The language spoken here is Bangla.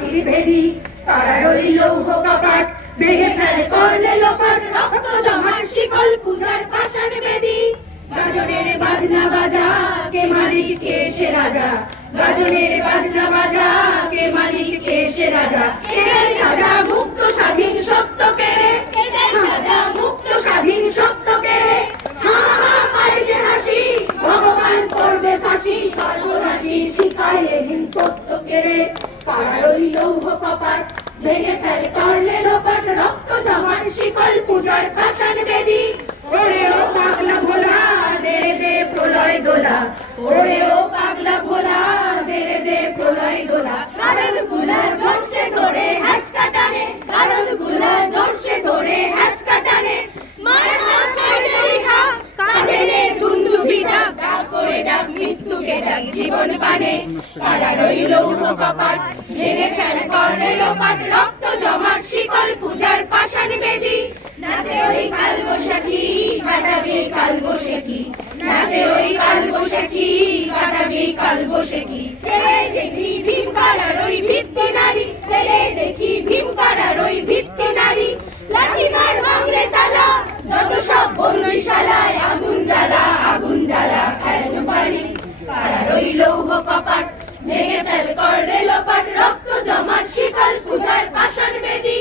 প্রাচীর ভেদি কারার ওই লৌহ কপাট ভেঙে ফেলে করলে লোপাট রক্ত জমার শিকল পূজার পাষাণ বেদি গাজনের বাজনা বাজা কে মালিক কে সে রাজা গাজনের বাজনা বাজা কে মালিক কে সে রাজা এদের সাজা মুক্ত স্বাধীন সত্য কেড়ে এদের সাজা মুক্ত স্বাধীন সত্য কেড়ে হা হা পায় যে হাসি ভগবান করবে ফাঁসি সর্বনাশী শিখায় এদিন সত্য কেড়ে কারার ওই লৌহ কপাট ভেঙে ফেল করলে লোপাট রক্ত জমার শিকল পূজার পাষাণ বেদি ওরে ও পাগলা ভোলা দেরে দে প্রলয় দোলা ওরে ও পাগলা ভোলা দেরে দে প্রলয় দোলা কারণ গুলা জোরসে ধরে হ্যাচকা টানে কারণ গুলা জোরসে ধরে হ্যাচকা টানে মার হাত করে খা কাঁধে রে দুন্দুবিটা গা করে ডাক মৃত্যুকে ডাক জীবন পানে কারার ওই লৌহ কপাট ভেঙে ফেল করলে লোপাট রক্ত জমার শিকল পূজার পাষাণ বেদি নাচে ওই কাল বৈশাখী কাটাবি কাল বৈশাখী নাচে ওই কাল বৈশাখী কাটাবি কাল বৈশাখী তেরে দেখি ভীম কারার ওই ভিত্তি নারী তেরে দেখি ভীম কারার ওই ভিত্তি নারী লাঠি মার বাংরে তালা যত সব বলুই শালায় আগুন জ্বালা ফেল পানি কারার ওই লৌহ কপাট ভেঙে ফেল করলে লোপাট রক্ত জমার শিকল পূজার পাষাণ বেদি